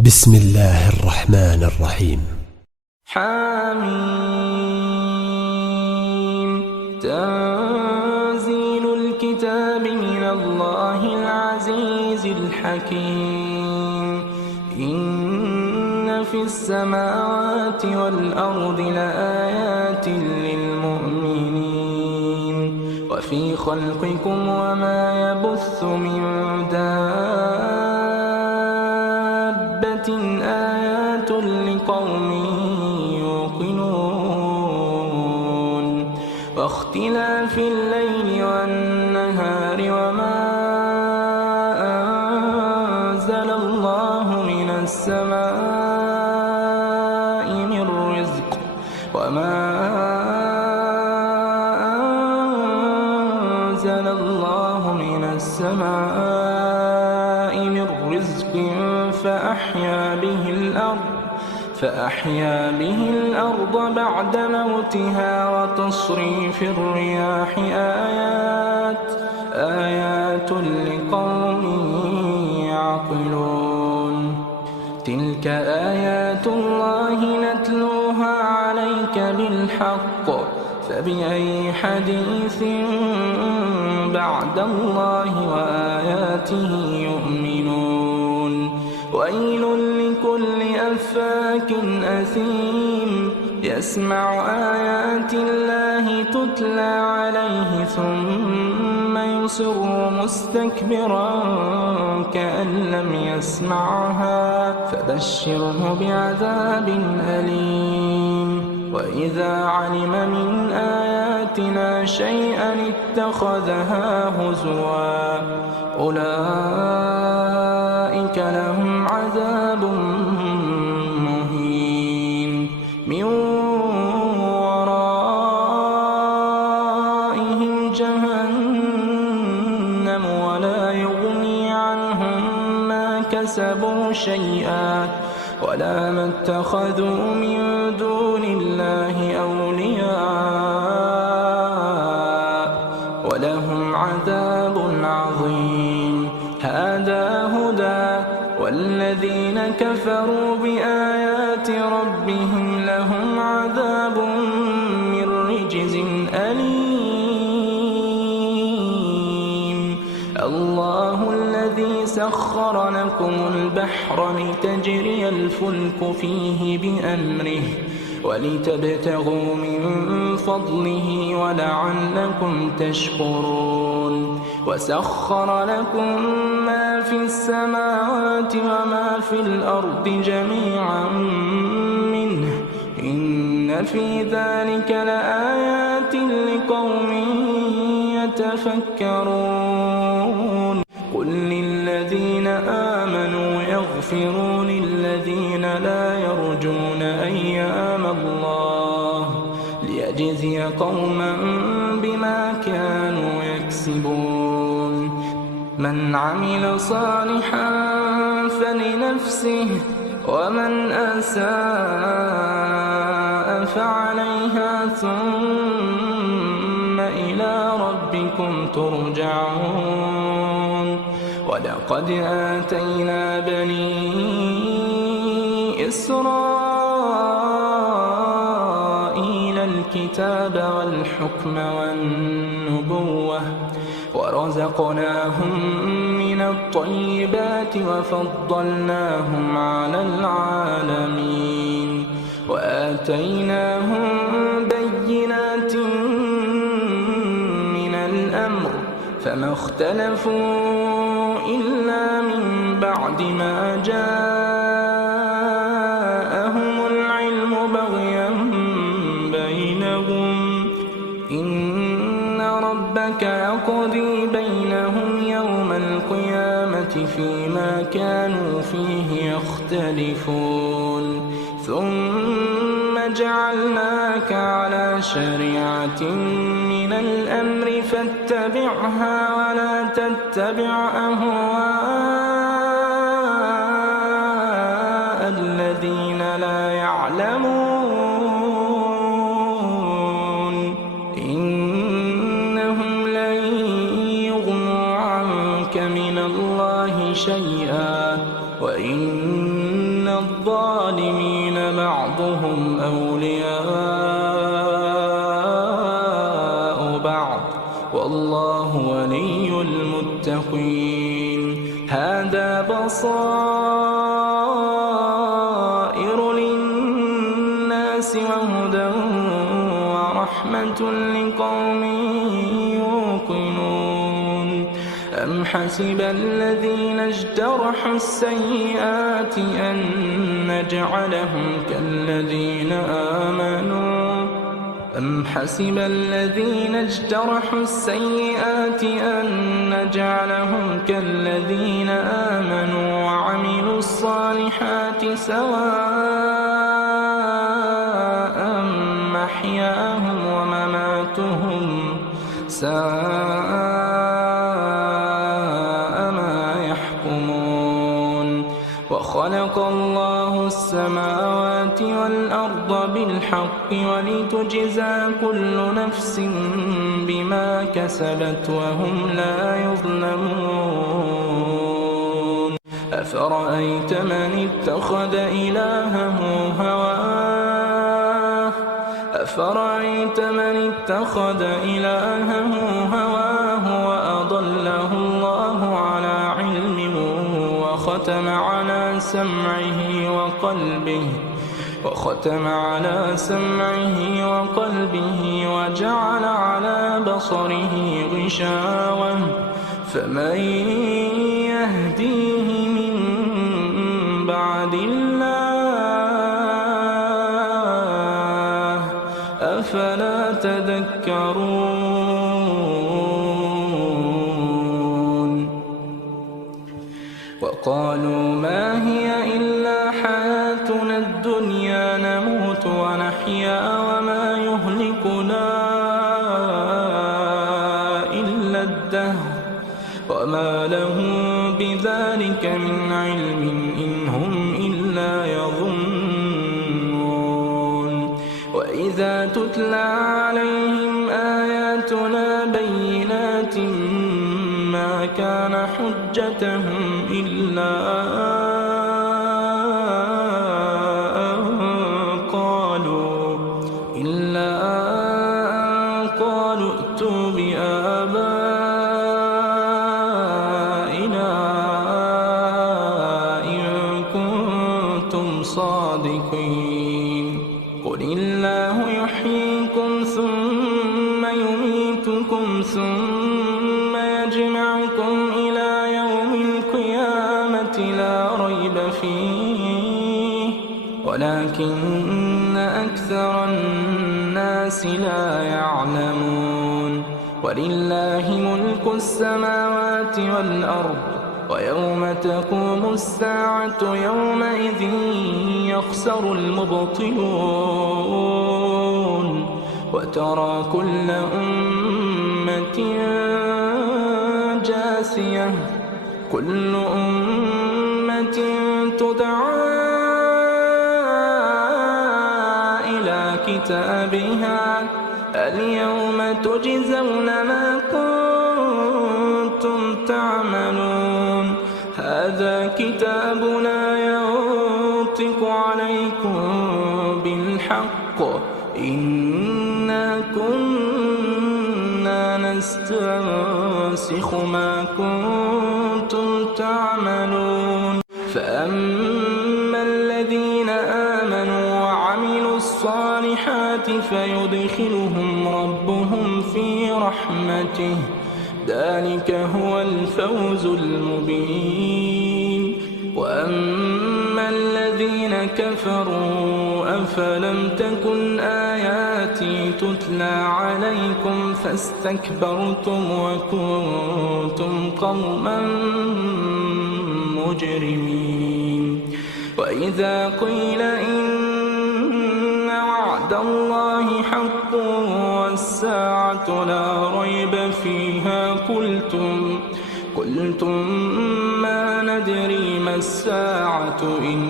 بسم الله الرحمن الرحيم. حميم. تنزيل الكتاب من الله العزيز الحكيم. إن في السماوات والأرض لآيات للمؤمنين وفي خلقكم وما يبث من دابة آيات لقوم يوقنون واختلاف الليل والنهار وما أنزل الله من السماء من رزق فأحيا به الأرض بعد موتها وتصريف الرياح آيات لقوم يعقلون. تلك آيات الله نتلوها عليك بالحق فبأي حديث بعد الله وآياته يؤمنون. ويل لكل أفاك أثيم يسمع آيات الله تتلى عليه ثم يصر مستكبرا كأن لم يسمعها فبشره بعذاب أليم. وإذا علم من آياتنا شيئا اتخذها هزوا أولئك لهم عذاب مهين من ورائهم جهنم ولا يغني عنهم ما كسبوا شيئا ولا ما اتخذوا من دون الله أولياء ولهم عذاب عظيم. هذا هدى والذين كفروا بآيات ربهم لهم عذاب من رجز أليم. الله الذي سخر لكم البحر لتجري الفلك فيه بأمره ولتبتغوا من فضله ولعلكم تشكرون. وسخر لكم ما في السماوات وما في الأرض جميعا منه إن في ذلك لآيات لقوم يتفكرون. قل للذين آمنوا يغفروا للذين لا يرجون أيام الله ليجزي قوما بما كانوا يكسبون. من عمل صالحا فلنفسه ومن أساء فعليها ثم إلى ربكم ترجعون. ولقد آتينا بني إسرائيل الكتاب والحكم والنبوة ورزقناهم من الطيبات وفضلناهم على العالمين وآتيناهم بينات من الأمر فما اختلفوا إلا من بعد ما جاءهم العلم بغيا بينهم. إن ربك يقضي بينهم يوم القيامة فيما كانوا فيه يختلفون. ثم جعلناك على شريعة من الأمر فاتبعها ولا تتبع أهواء الذين لا يعلمون. إنهم لن يغنوا عنك من الله شيئا وإن إن الظالمين بعضهم أولياء بعض والله ولي المتقين. هذا بصائر للناس وهدى ورحمة لقوم يوقنون. أم حسب الذين اجترحوا السيئات أن نجعلهم كالذين آمنوا أم حسب الذين اجترحوا السيئات أن نجعلهم كالذين آمنوا وعملوا الصالحات سواء محياهم ومماتهم ساء ما يحكمون. وخلق الله السماوات والأرض بالحق ولتجزى كل نفس بما كسبت وهم لا يظلمون. أفرأيت من اتخذ إلهه هواه وأضله الله على علم وختم على سمعه وقلبه وجعل على بصره غشاوة فمن يهديه من بعد الله أفلا تذكرون. وقالوا ما هي إلا حياتنا الدنيا نموت ونحيا وما يهلكنا إلا الدهر وما لهم بذلك من علم إن هم إلا يظنون. وإذا تتلى عليهم آياتنا بينات ما كان حجتهم إلا أن قالوا ائتوا بآبائنا إن كنتم صادقين. قل الله يحييكم ثم يميتكم ثم يجمعكم إلى يوم القيامة لا ريب فيه ولكن أكثر الناس لا يعلمون. ولله ملك السماوات والأرض ويوم تقوم الساعة يومئذ يخسر المبطلون. وترى كل أمة جاثية كل أمة تدعى إلى كتابها اليوم تجزون ما كنتم تعملون. هذا كتابنا ينطق عليكم بالحق إنا كنا نستنسخ ما كنتم تعملون. فأما الذين آمنوا وعملوا الصالحات فيدخلهم ربهم في رحمته ذلك هو الفوز المبين. وأما الذين كفروا أفلم تكن آياتي تتلى عليكم فاستكبرتم وكنتم قوما مجرمين. وإذا قيل إن وعد الله حق والساعة لا ريب فيها قلتم ما ندري ما الساعة إن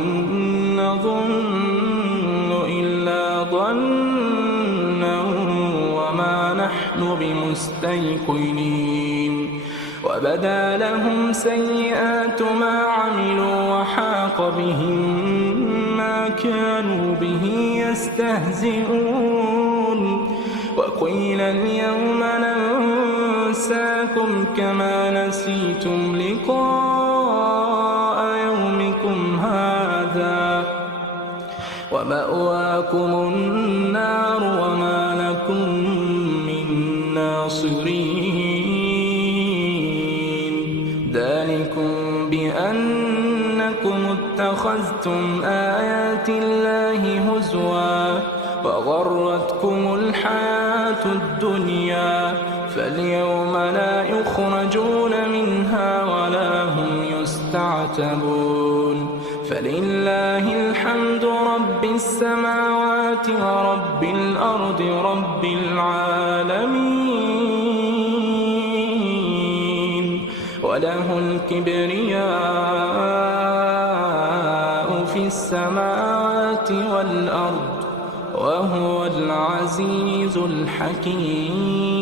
نظن إلا ظنا وما نحن بمستيقنين وبدا لهم سيئات ما عملوا وحاق بهم ما كانوا به يستهزئون وقيل اليوم ننساكم كما نسيتم لقاء يومكم هذا ومأواكم النار وما لكم من ناصرين ذلكم بأنكم اتخذتم آيات الله هزوا وغرتكم الحياة الدنيا فاليوم لا يخرجون منها ولا هم يستعتبون فلله الحمد رب السماوات ورب الأرض رب العالمين وله الكبرياء في السماوات والأرض وهو العزيز الحكيم.